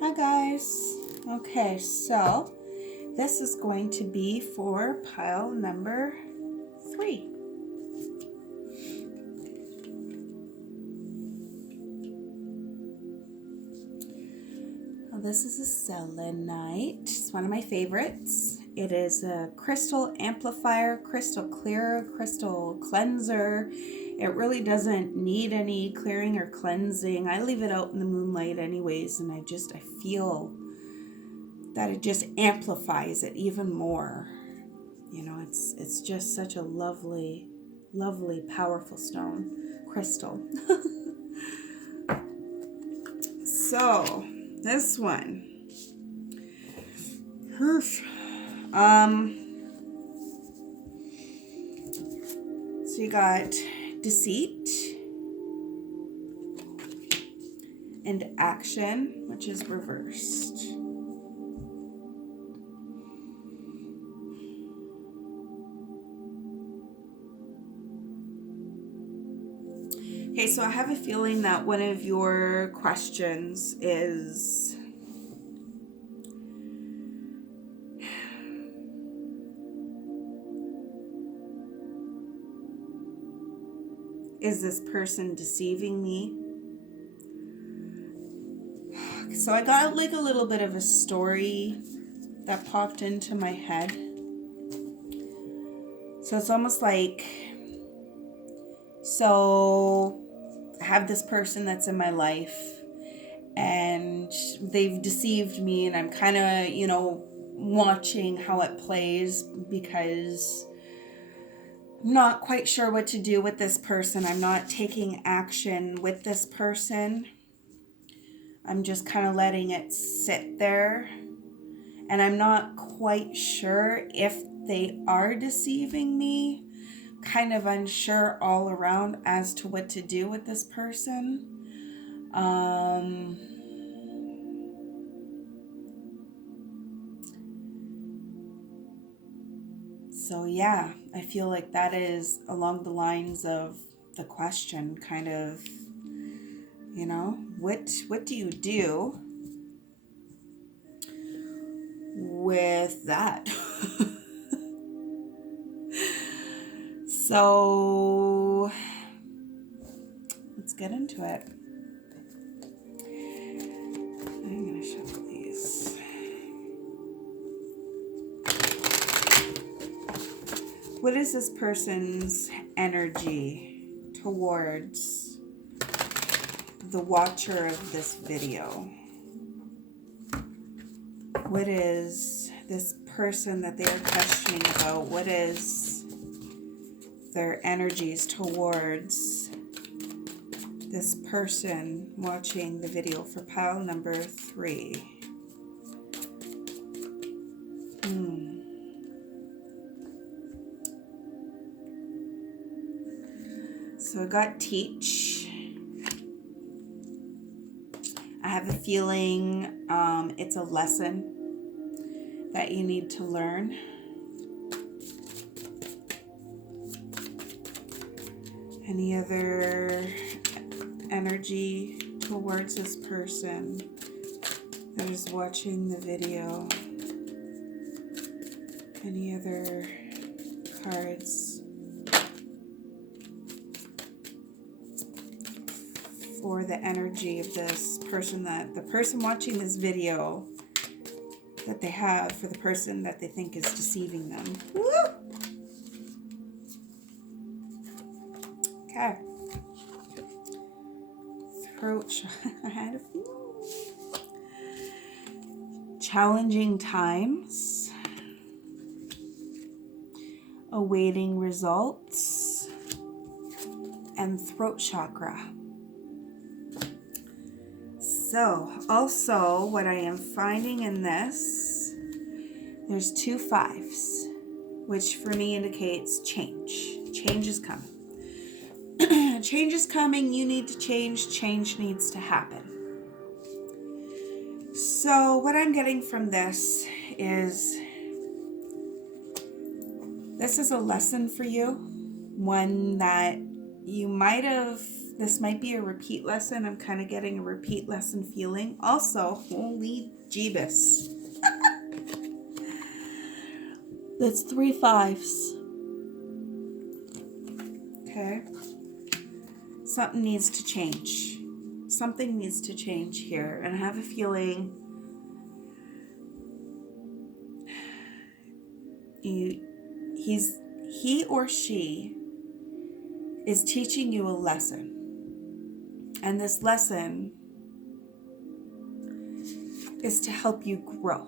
Hi guys. Okay, so this is going to be for pile number 3. Well, this is a selenite. It's one of my favorites. It is a crystal amplifier, crystal clear, crystal cleanser. It really doesn't need any clearing or cleansing. I leave it out in the moonlight anyways, and I feel that it just amplifies it even more. You know, it's just such a lovely, lovely, powerful stone, crystal. So, this one. So you got deceit and action, which is reversed. Okay, so I have a feeling that one of your questions is this person deceiving me? So I got like a little bit of a story that popped into my head. So it's almost like, so I have this person that's in my life and they've deceived me, and I'm kind of, watching how it plays because I'm not quite sure what to do with this person. I'm not taking action with this person. I'm just kind of letting it sit there. And I'm not quite sure if they are deceiving me. Kind of unsure all around as to what to do with this person. So yeah, I feel like that is along the lines of the question, kind of, what do you do with that? So let's get into it. I'm going to shuffle these. What is this person's energy towards the watcher of this video? What is this person that they are questioning about? What is their energies towards this person watching the video for pile number 3? So I got teach. I have a feeling it's a lesson that you need to learn. Any other energy towards this person that is watching the video? Any other cards for the energy of this person, that the person watching this video that they have for the person that they think is deceiving them? Woo! Okay. Throat. I had a few challenging times. Awaiting results. And throat chakra. So, also what I am finding in this, there's 2 5s, which for me indicates change. Change is coming. Change is coming. You need to change. Change needs to happen. So what I'm getting from this is a lesson for you. One that you might have This might be a repeat lesson. I'm kind of getting a repeat lesson feeling. Also, holy Jeebus. That's 3 5s. Okay. Something needs to change. Something needs to change here. And I have a feeling he or she is teaching you a lesson. And this lesson is to help you grow.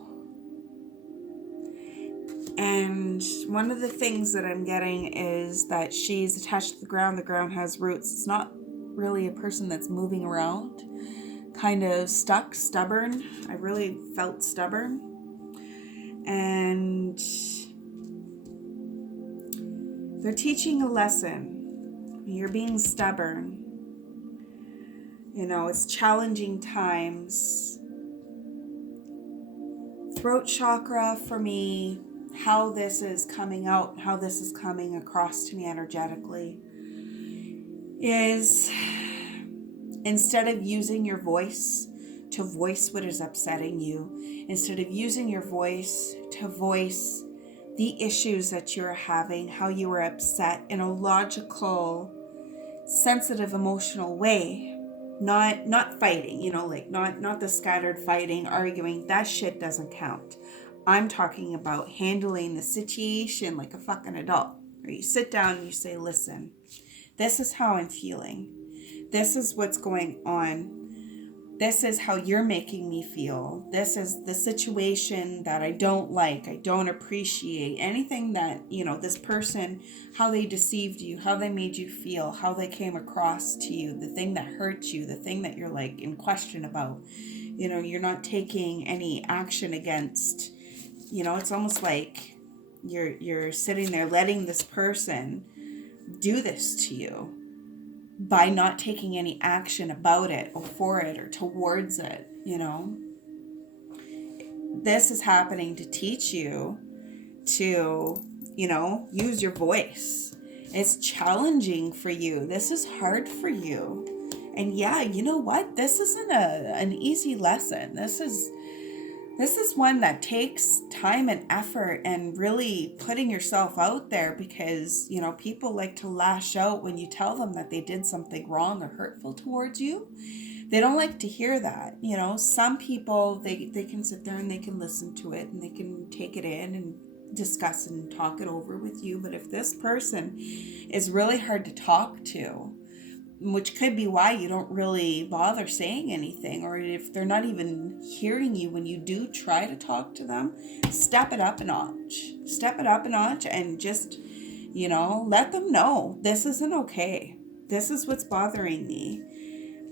And one of the things that I'm getting is that she's attached to the ground. The ground has roots. It's not really a person that's moving around, kind of stuck, stubborn. I really felt stubborn. And they're teaching a lesson. You're being stubborn. You know, it's challenging times. Throat chakra for me, how this is coming out, how this is coming across to me energetically, is instead of using your voice to voice what is upsetting you, instead of using your voice to voice the issues that you're having, how you are upset in a logical, sensitive, emotional way, not fighting, you know, like not the scattered fighting, arguing, that shit doesn't count. I'm talking about handling the situation like a fucking adult. Where you sit down and you say, listen, this is how I'm feeling. This is what's going on. This is how you're making me feel. This is the situation that I don't like. I don't appreciate anything that, you know, this person, how they deceived you, how they made you feel, how they came across to you, the thing that hurt you, the thing that you're like in question about. You know, you're not taking any action against, you know, it's almost like you're sitting there letting this person do this to you by not taking any action about it or for it or towards it, you know. This is happening to teach you to, you know, use your voice. It's challenging for you. This is hard for you. And yeah, you know what? This isn't an easy lesson. This is one that takes time and effort and really putting yourself out there, because, you know, people like to lash out when you tell them that they did something wrong or hurtful towards you. They don't like to hear that. You know, some people, they can sit there and they can listen to it and they can take it in and discuss and talk it over with you. But if this person is really hard to talk to, which could be why you don't really bother saying anything, or if they're not even hearing you when you do try to talk to them, step it up a notch. Step it up a notch and just, you know, let them know this isn't okay. This is what's bothering me.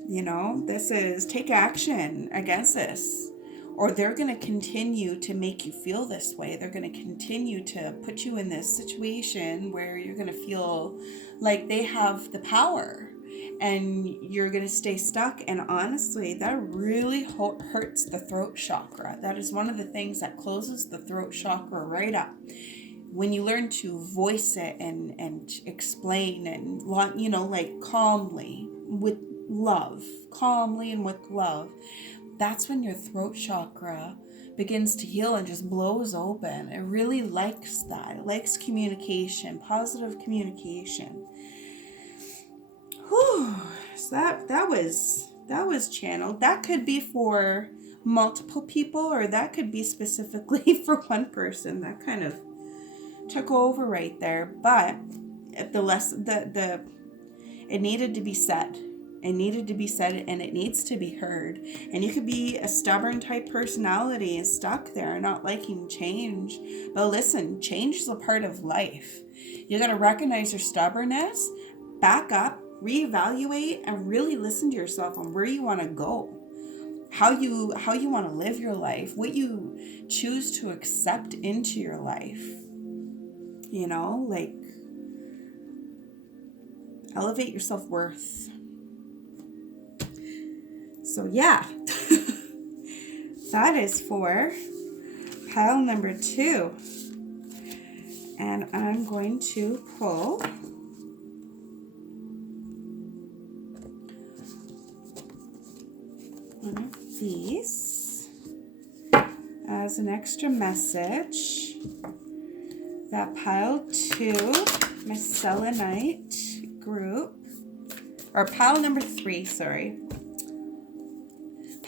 You know, take action against this, or they're going to continue to make you feel this way. They're going to continue to put you in this situation where you're going to feel like they have the power. And you're going to stay stuck. And honestly, that really hurts the throat chakra. That is one of the things that closes the throat chakra right up. When you learn to voice it and explain and, you know, like calmly with love, that's when your throat chakra begins to heal and just blows open. It really likes that. It likes communication, positive communication. Whew. So that was channeled. That could be for multiple people, or that could be specifically for one person. That kind of took over right there. But it needed to be said. It needed to be said, and it needs to be heard. And you could be a stubborn type personality and stuck there, not liking change. But listen, change is a part of life. You got to recognize your stubbornness, back up, reevaluate, and really listen to yourself on where you want to go, how you want to live your life, what you choose to accept into your life. You know, like, elevate your self-worth. So yeah, that is for pile number 2. And I'm going to pull these as an extra message that pile 2, my selenite group, or pile number 3, sorry.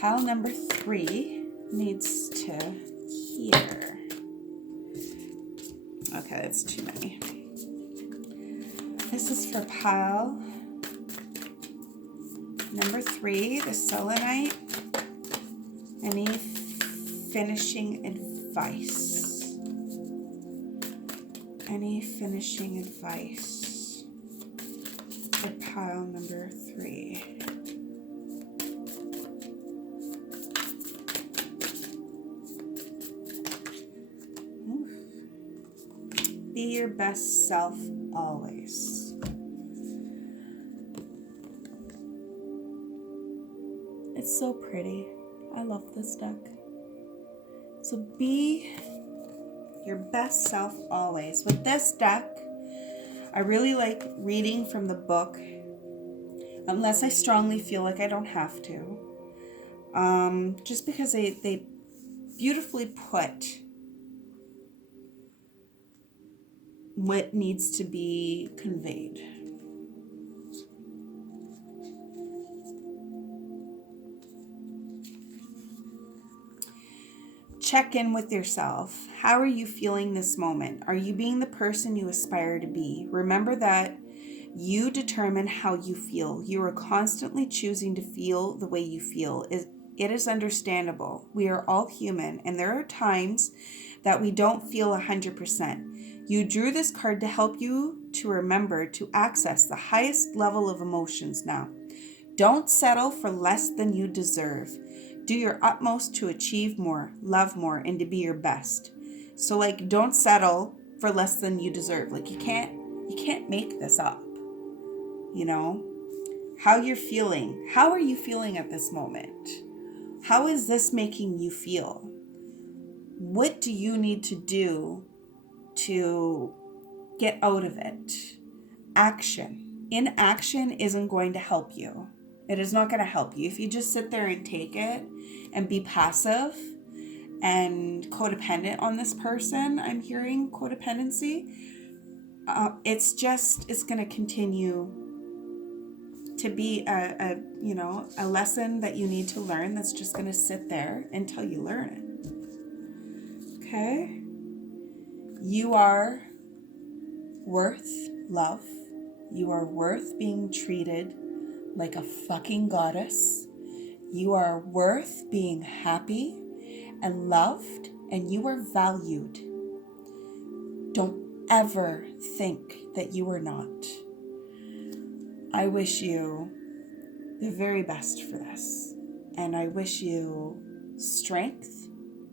Pile number 3 needs to hear. Okay, that's too many. This is for pile number 3, the selenite. Any finishing advice? Any finishing advice for pile number 3? Be your best self always. It's so pretty. I love this deck. So be your best self always. With this deck, I really like reading from the book, unless I strongly feel like I don't have to. Just because they beautifully put what needs to be conveyed. Check in with yourself. How are you feeling this moment? Are you being the person you aspire to be? Remember that you determine how you feel. You are constantly choosing to feel the way you feel. It is understandable. We are all human, and there are times that we don't feel 100%. You drew this card to help you to remember to access the highest level of emotions now. Don't settle for less than you deserve. Do your utmost to achieve more, love more, and to be your best. So don't settle for less than you deserve. You can't make this up. How you're feeling. How are you feeling at this moment? How is this making you feel? What do you need to do to get out of it? Action. Inaction isn't going to help you. It is not going to help you. If you just sit there and take it and be passive and codependent on this person, I'm hearing codependency, it's going to continue to be a lesson that you need to learn that's just going to sit there until you learn it. Okay? You are worth love. You are worth being treated like a fucking goddess. You are worth being happy and loved, and you are valued. Don't ever think that you are not. I wish you the very best for this, and I wish you strength,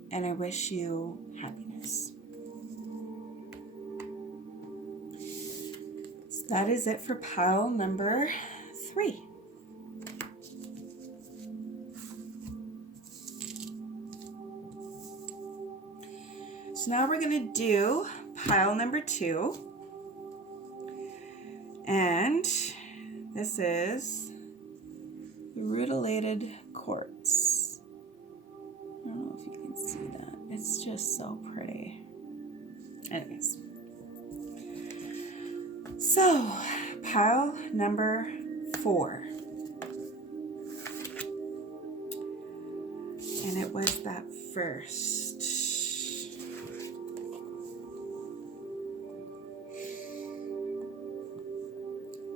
and I wish you happiness. So that is it for pile number 3. So now we're going to do pile number 2. And this is the rutilated quartz. I don't know if you can see that. It's just so pretty. Anyways. So, pile number 4. And it was that first.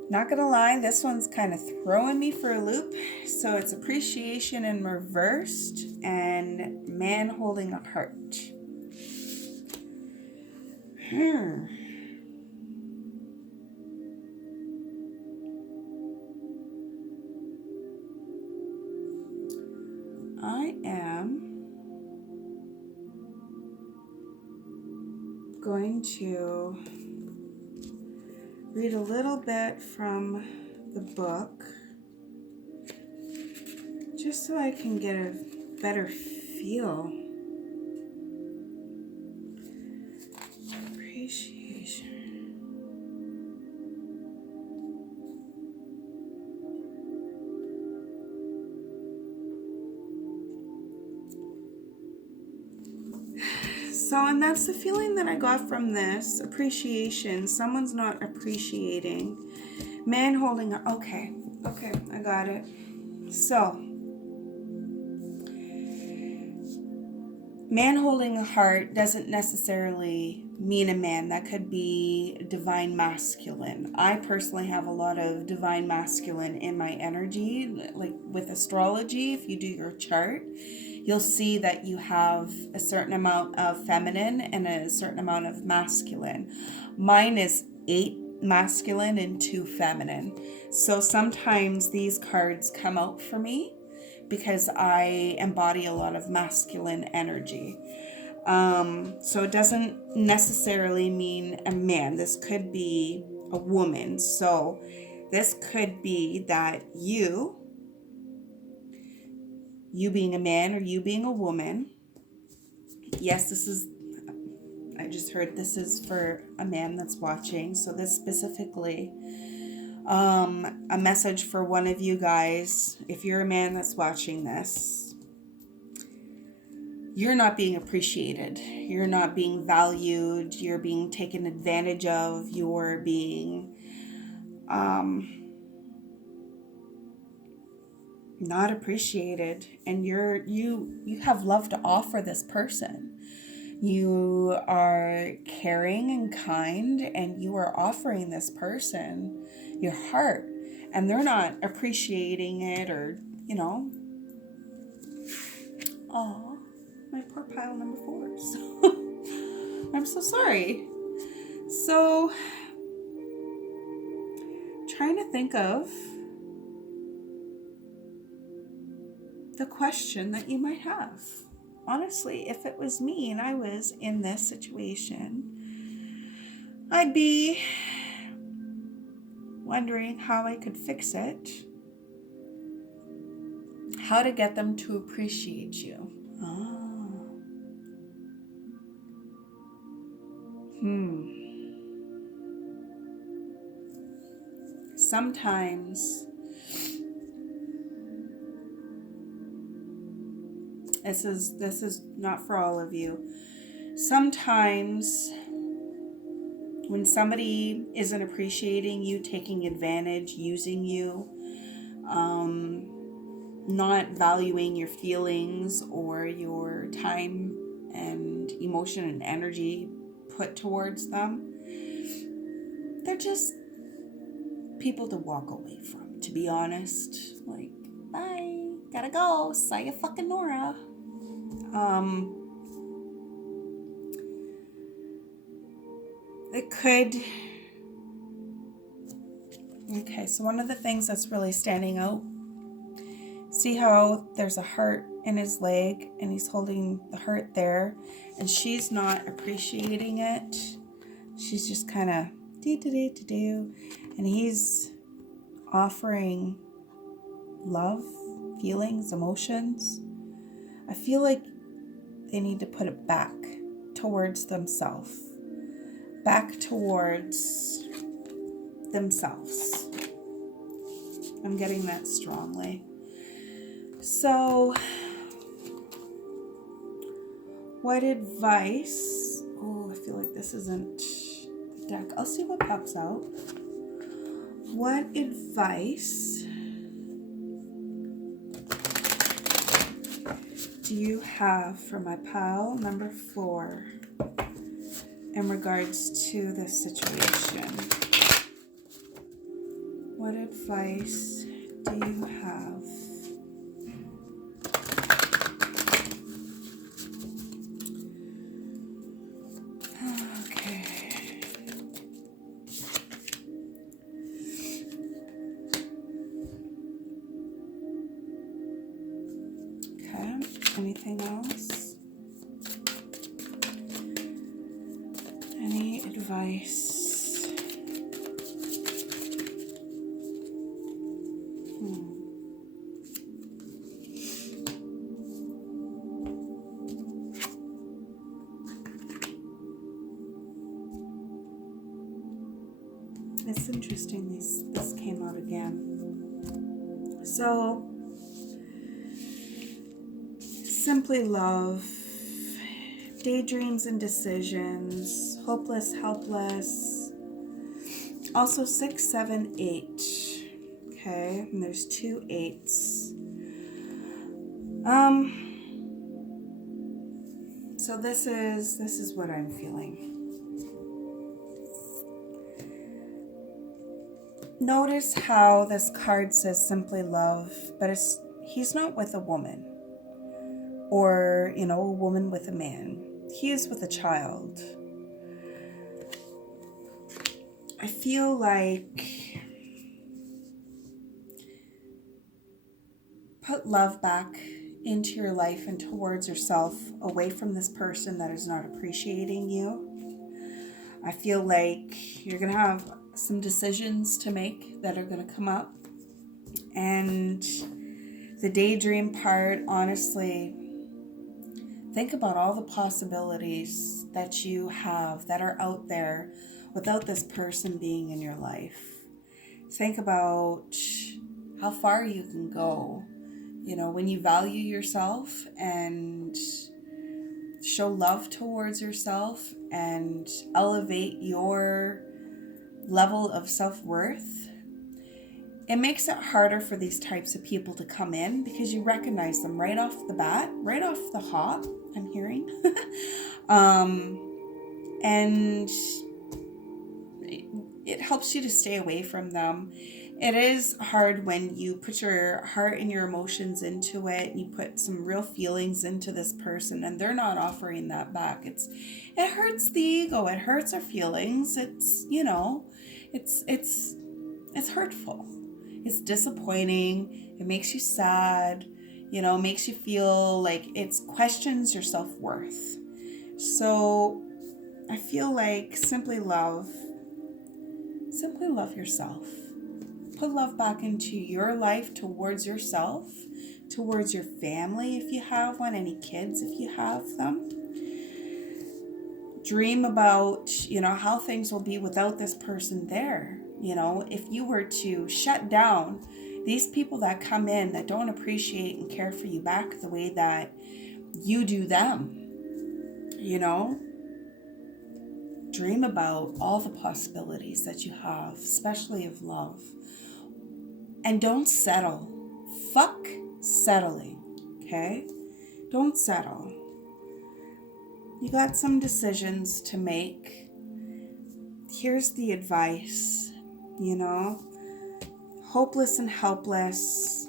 Not gonna lie, this one's kind of throwing me for a loop. So it's appreciation in reversed and man holding a heart. I am going to read a little bit from the book just so I can get a better feel. Appreciation. So, and that's the feeling that I got from this. Appreciation. Someone's not appreciating. Man holding... Okay, I got it. So, man holding a heart doesn't necessarily mean a man. That could be divine masculine. I personally have a lot of divine masculine in my energy. Like with astrology, if you do your chart, you'll see that you have a certain amount of feminine and a certain amount of masculine. Mine is 8 masculine and 2 feminine. So sometimes these cards come out for me because I embody a lot of masculine energy. So it doesn't necessarily mean a man. This could be a woman. So this could be that you being a man or you being a woman. Yes, I just heard this is for a man that's watching. So this specifically, a message for one of you guys. If you're a man that's watching this, you're not being appreciated. You're not being valued. You're being taken advantage of. You're being not appreciated. And you have love to offer this person. You are caring and kind, and you are offering this person your heart, and they're not appreciating it, or oh, my poor pile number 4. So I'm so sorry. So trying to think of the question that you might have. Honestly, if it was me and I was in this situation, I'd be wondering how I could fix it. How to get them to appreciate you. Sometimes this is not for all of you. Sometimes when somebody isn't appreciating you, taking advantage, using you, not valuing your feelings or your time and emotion and energy put towards them, they're just people to walk away from, to be honest. Like, bye, gotta go, sayonara. It could... Okay, so one of the things that's really standing out, see how there's a heart in his leg and he's holding the heart there, and she's not appreciating it. She's just kind of do, and he's offering love, feelings, emotions. I feel like they need to put it back towards themselves. Back towards themselves. I'm getting that strongly. So, what advice? Oh, I feel like this isn't the deck. I'll see what pops out. What advice do you have for my pile number 4 in regards to this situation? What advice do you have? Okay. Okay. Anything else? Any advice? It's interesting this came out again. So, simply love, daydreams and decisions, hopeless, helpless. Also 6, 7, 8. Okay, and there's 2 8s. So this is what I'm feeling. Notice how this card says simply love, but he's not with a woman or, a woman with a man. He is with a child. I feel like put love back into your life and towards yourself, away from this person that is not appreciating you. I feel like you're going to have some decisions to make that are going to come up. And the daydream part, honestly, think about all the possibilities that you have that are out there without this person being in your life. Think about how far you can go. When you value yourself and show love towards yourself and elevate your level of self-worth, it makes it harder for these types of people to come in because you recognize them right off the bat, right off the hop, I'm hearing. And it helps you to stay away from them. It is hard when you put your heart and your emotions into it and you put some real feelings into this person and they're not offering that back. It hurts the ego. It hurts our feelings. It's hurtful. It's disappointing. It makes you sad. Makes you feel like it questions your self-worth. So I feel like simply love yourself. Put love back into your life towards yourself, towards your family if you have one, any kids if you have them. Dream about, how things will be without this person there. If you were to shut down these people that come in that don't appreciate and care for you back the way that you do them, dream about all the possibilities that you have, especially of love. And don't settle. Fuck settling, okay? Don't settle. You got some decisions to make. Here's the advice, hopeless and helpless.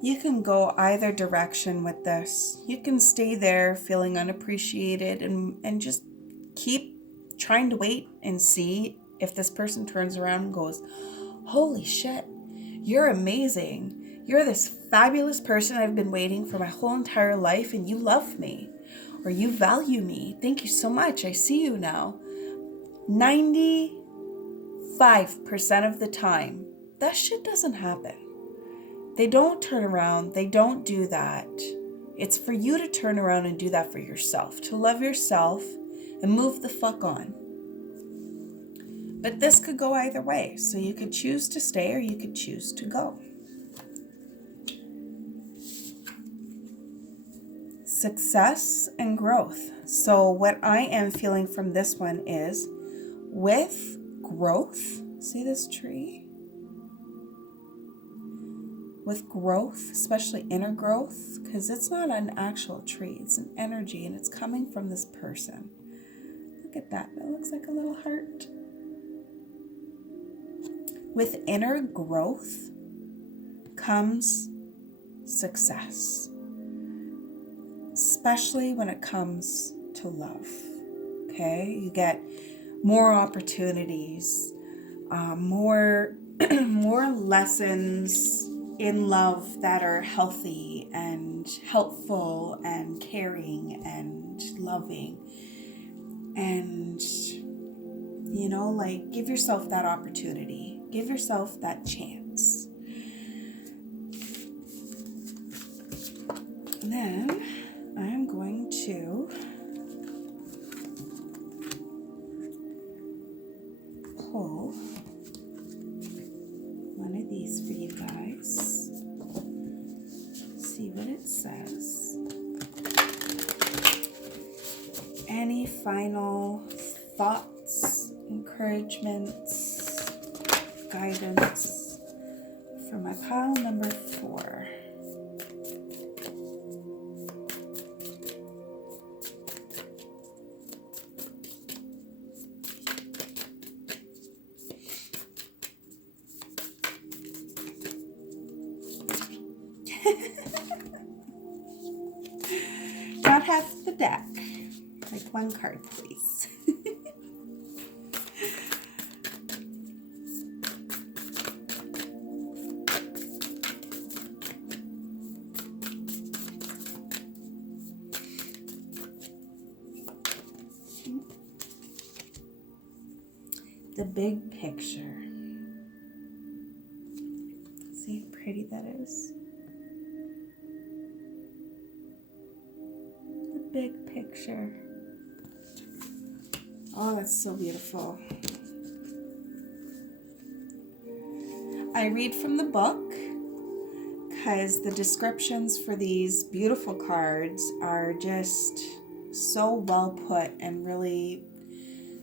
You can go either direction with this. You can stay there feeling unappreciated and just keep trying to wait and see if this person turns around and goes, holy shit, you're amazing. You're this fabulous person I've been waiting for my whole entire life and you love me or you value me. Thank you so much. I see you now. 95% of the time, that shit doesn't happen. They don't turn around. They don't do that. It's for you to turn around and do that for yourself, to love yourself and move the fuck on. But this could go either way. So you could choose to stay or you could choose to go. Success and growth. So what I am feeling from this one is with growth. See this tree? With growth, especially inner growth, because it's not an actual tree. It's an energy and it's coming from this person. Look at that. That looks like a little heart. With inner growth comes success, especially when it comes to love, okay? You get more opportunities, more lessons in love that are healthy and helpful and caring and loving. And, give yourself that opportunity. Give yourself that chance. And then I'm going to pull one of these for you guys. See what it says. final thoughts, encouragements, guidance for my pile number 4. Not half the deck. Like one card, please. The big picture. See how pretty that is? The big picture. Oh, that's so beautiful. I read from the book because the descriptions for these beautiful cards are just so well put and really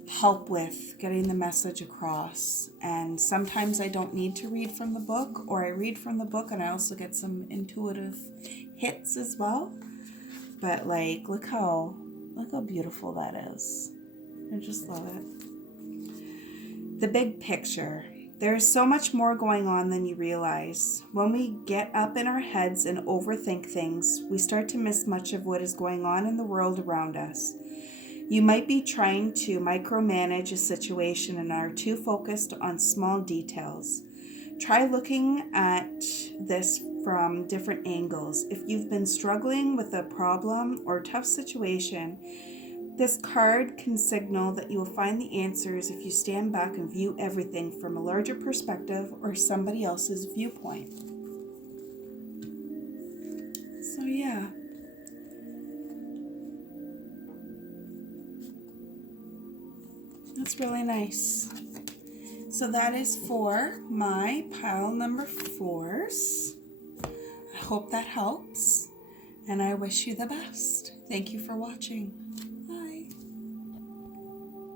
help with getting the message across. And sometimes I don't need to read from the book, or I read from the book and I also get some intuitive hits as well. But like, look how beautiful that is. I just love it. The big picture. There's so much more going on than you realize. When we get up in our heads and overthink things, we start to miss much of what is going on in the world around us. You might be trying to micromanage a situation and are too focused on small details. Try looking at this from different angles. If you've been struggling with a problem or tough situation, this card can signal that you will find the answers if you stand back and view everything from a larger perspective or somebody else's viewpoint. So yeah. That's really nice. So that is for my pile number 4s. I hope that helps, and I wish you the best. Thank you for watching.